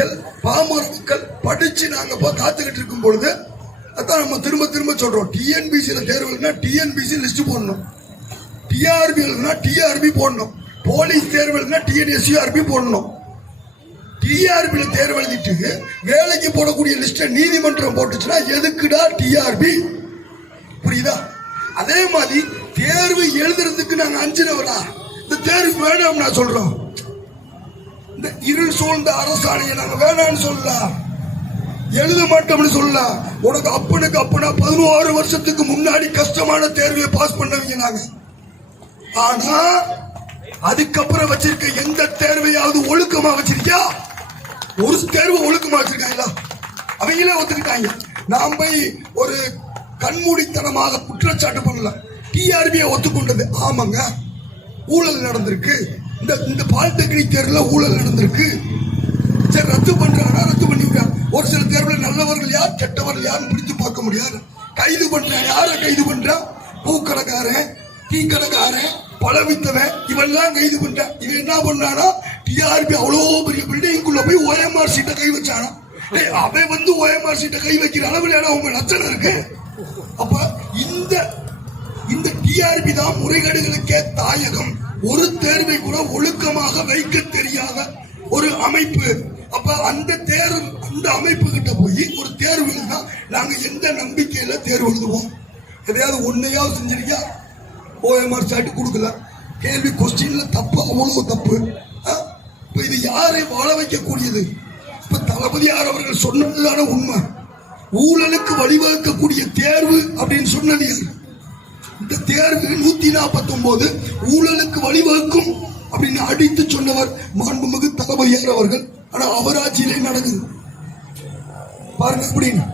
விவசாயிகள் பாமர மக்கள் படிச்சு நாங்க போய் காத்துக்கிட்டு இருக்கும் பொழுது அதான் நம்ம திரும்ப திரும்ப சொல்றோம். டிஎன்பிசியில தேர்வுனா டிஎன்பிசி லிஸ்ட் போடணும். டிஆர்பி டிஆர்பி போடணும். போலீஸ் தேர்வு டிஎன்எஸ்யூஆர்பி போடணும். டிஆர்பி தேர்வு எழுதிட்டு வேலைக்கு போடக்கூடிய லிஸ்ட நீதிமன்றம் போட்டுச்சுன்னா எதுக்குடா டிஆர்பி புரியுதா? அதே மாதிரி தேர்வு எழுதுறதுக்கு நாங்கள் அஞ்சினவரா? இந்த தேர்வு வேணும் நான் சொல்றோம். இந்த இருள் சூழ்ந்த அரசாணையை நாங்க வேணாம்னு சொல்லலாம் எழுத மாட்டோம்னு சொல்லலாம் உனக்கு அப்பனுக்கு அப்பனா பதினோரு வருஷத்துக்கு முன்னாடி கஷ்டமான தேர்வை பாஸ் பண்ணவங்க நாங்க. ஆனா அதுக்கப்புறம் வச்சிருக்க எந்த தேர்வையாவது ஒழுக்கமா வச்சிருக்கியா? ஒரு தேர்வு ஒழுக்கமா வச்சிருக்காங்களா? அவங்களே ஒத்துக்கிட்டாங்க. நாம் போய் ஒரு கண்மூடித்தனமாக குற்றச்சாட்டு பண்ணல. டிஆர்பியை ஒத்துக்கொண்டது. ஆமாங்க. ஊழல் நடந்திருக்கு. இந்த இந்த பாலிடெக்னிக் தேர்வில் ஊழல் நடந்திருக்கு. சரி ரத்து பண்றானா ரத்து பண்ணி விடுறான் ஒரு சில தேர்வில் நல்லவர்கள் யார் கெட்டவர்கள் யாருன்னு பிடித்து பார்க்க முடியாது. கைது பண்றான் யாரை கைது பண்றான் பூக்கடைக்காரன் டீ கடைக்காரன் பழவித்தவன் இவெல்லாம் கைது பண்றான் இவன் என்ன பண்றானா டிஆர்பி அவ்வளோ பெரிய பில்டிங்குள்ள போய் ஓஎம்ஆர் சீட்டை கை வச்சானா. அவன் வந்து ஓஎம்ஆர் சீட்டை கை வைக்கிற அளவில் அவங்க லட்சணம் இருக்கு? அப்ப இந்த இந்த டிஆர்பி தான் முறைகேடுகளுக்கே தாயகம். ஒரு தேர்வை கூட ஒழுக்கமாக வைக்க தெரியாத ஒரு அமைப்பு. அப்ப அந்த தேர்வு அந்த அமைப்பு கிட்ட போய் ஒரு தேர்வு எழுதினா நாங்க எந்த நம்பிக்கையில தேர்வு எழுதுவோம்? எதையாவது உண்மையாவது செஞ்சிருக்கியா? ஓஎம்ஆர் சாட்டு கொடுக்கல. கேள்வி கொஸ்டின்ல தப்பு அவ்வளவு தப்பு. இப்ப இது யாரை வாழ வைக்கக்கூடியது? இப்ப தளபதியார் அவர்கள் சொன்னதுதான உண்மை. ஊழலுக்கு வழிவகுக்கக்கூடிய தேர்வு அப்படின்னு சொன்னது இந்த தேர்வு நூத்தி நாற்பத்தி ஒன்பது ஊழலுக்கு வழிவகுக்கும் அப்படின்னு அடித்து சொன்னவர் மாண்புமிகு தளபதியார் அவர்கள். ஆனா அவராட்சியிலே நடக்குது. பாருங்க அப்படின்னு.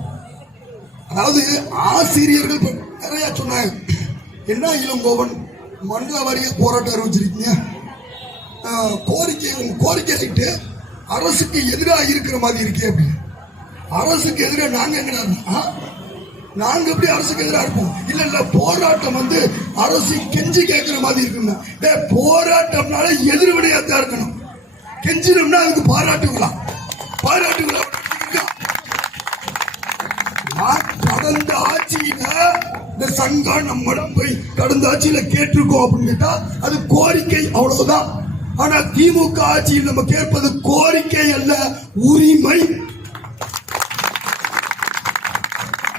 அதாவது ஆசிரியர்கள் நிறைய சொன்னாங்க. என்ன இளங்கோவன்? மண்டல வாரிய போராட்டம் அறிவிச்சிருக்கீங்க. கோரிக்கை கோரிக்கை ரைட்டு. அரசுக்கு எதிராக இருக்கிற மாதிரி இருக்கே அப்படின்னு. அரசுக்கு எதிராக நாங்க எங்கடா நாங்க எப்படி அரசுக்கு எதிராக இருப்போம்? இல்ல இல்ல போராட்டம் வந்து அரசு கெஞ்சி கேட்கிற மாதிரி இருக்குங்க போராட்டம்னால எதிர்வினையா தான் இருக்கணும். கெஞ்சினோம்னா அதுக்கு பாராட்டு விழா. கடந்த ஆட்சியில இந்த சங்கம் நம்மிடம் போய் கடந்த ஆட்சியில கேட்டிருக்கோம் அப்படின்னு கேட்டா அது கோரிக்கை அவ்வளவுதான். ஆனா திமுக ஆட்சியில் நம்ம கேட்பது கோரிக்கை அல்ல உரிமை.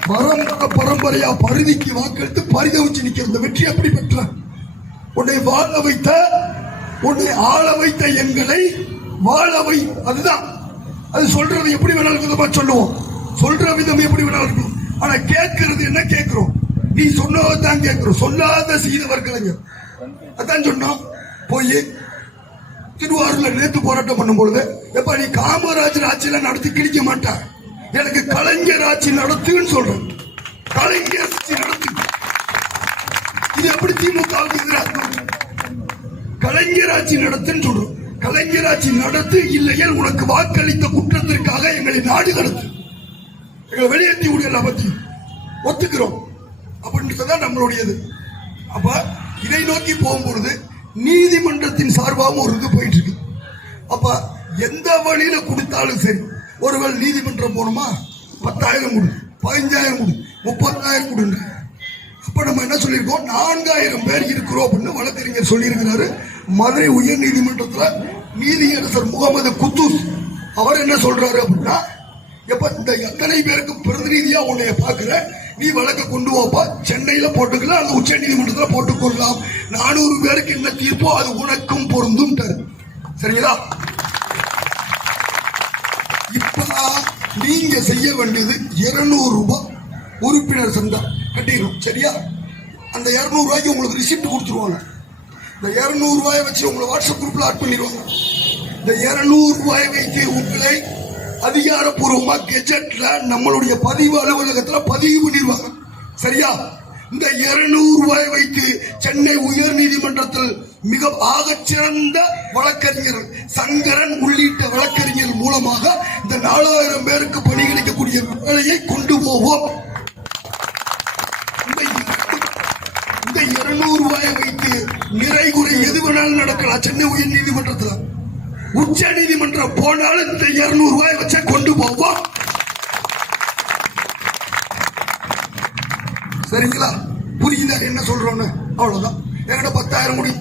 பரம்பரை பரம்பரையா பருதிக்கு வாக்களித்து பரிதவிச்சு நிக்கிற இந்த வெற்றி எப்படி பெற்ற உன்னை வாழ வைத்த உன்னை ஆள வைத்த எங்களை வாழ வை. அதுதான். அது சொல்றது எப்படி வேணாலும் விதமா சொல்லுவோம். சொல்ற விதம் எப்படி வேணாலும் இருக்கும் ஆனா கேட்கறது என்ன கேட்கிறோம்? நீ சொன்னதான் கேட்கிறோம். சொல்லாத செய்தவர்கள் அதான் சொன்னோம். போய் திருவாரூர்ல நேற்று போராட்டம் பண்ணும்பொழுது எப்ப நீ காமராஜர் ஆட்சியில நடத்தி கிழிக்க மாட்டார். எனக்கு கலைஞர் ஆட்சி நடத்துன்னு சொல்றேன். கலைஞர் ஆட்சி நடத்து. இது எப்படி திமுக கலைஞர் ஆட்சி நடத்துன்னு சொல்றோம். கலைஞர் ஆட்சி நடத்து இல்லையே உனக்கு வாக்களித்த குற்றத்திற்காக எங்களை நாடு கடத்து. எங்களை வெளியேற்றி விடுதலை பத்தி. ஒத்துக்கிறோம். அப்படின்னு சொன்னா நம்மளுடையது. அப்ப இதை நோக்கி போகும்பொழுது நீதிமன்றத்தின் சார்பாகவும் ஒரு இது போயிட்டு இருக்கு. அப்ப எந்த வழியில கொடுத்தாலும் சரி ஒருவேளை நீதிமன்றம் போகணுமா? பத்தாயிரம் கொடு பதினஞ்சாயிரம் கொடு முப்பதாயிரம் கொடுங்க அப்ப நம்ம என்ன சொல்லியிருக்கோம்? நான்காயிரம் பேர் இருக்கிறோம் அப்படின்னு வழக்கறிஞர் சொல்லியிருக்கிறாரு. மதுரை உயர் நீதிமன்றத்தில் நீதியரசர் முகமது குத்தூஸ் அவர் என்ன சொல்றாரு அப்படின்னா எப்ப இந்த எத்தனை பேருக்கு பிரதிநிதியா உன்னைய பாக்குற நீ வழக்க கொண்டு வாப்பா. சென்னையில போட்டுக்கலாம் அல்லது உச்ச நீதிமன்றத்தில் போட்டுக்கொள்ளலாம். நானூறு பேருக்கு என்ன தீர்ப்போ அது உனக்கும் பொருந்தும் சரிங்களா இப்ப நீங்க செய்ய வேண்டியது இருநூறு ரூபாய் உறுப்பினர் சந்தா கட்டிடணும் சரியா? அந்த இரநூறுவாய்க்கு உங்களுக்கு ரிசிப்ட் கொடுத்துருவாங்க. இந்த இரநூறுவாயை ரூபாயை வச்சு உங்களை வாட்ஸ்அப் குரூப்ல ஆட் பண்ணிடுவாங்க. இந்த இருநூறு ரூபாயை வைத்து உங்களை அதிகாரப்பூர்வமாக கெஜெட்ல நம்மளுடைய பதிவு அலுவலகத்தில் பதிவு பண்ணிடுவாங்க. சரியா? இந்த இருநூறு ரூபாய் வைத்து சென்னை உயர் நீதிமன்றத்தில் மிக ஆகச்சிறந்த வழக்கறிஞர் சங்கரன் உள்ளிட்ட வழக்கறிஞர் மூலமாக இந்த நாலாயிரம் பேருக்கு பணி கிடைக்கக்கூடிய வேலையை கொண்டு போவோம். இந்த இருநூறு ரூபாயை வைத்து நிறைகுறை எது வேணாலும் நடக்கலாம். சென்னை உயர் நீதிமன்றத்தில். உச்ச நீதிமன்றம் போனாலும் இந்த இருநூறு ரூபாய் கொண்டு போவோம். சரிங்களா? புரியுதா? என்ன சொல்றோன்னு? அவ்வளவுதான். என்கிட்ட பத்தாயிரம் கோடி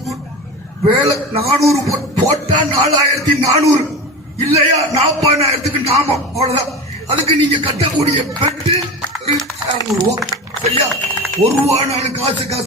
வேலை நானூறு போட்டா நாலாயிரத்தி நானூறு. இல்லையா நாற்பதாயிரத்துக்கு நாமம். அவ்வளவுதான். அதுக்கு நீங்க கட்டக்கூடிய கட்டு ஒரு சரியா? ஒரு ரூபா நாலு காசு காசு.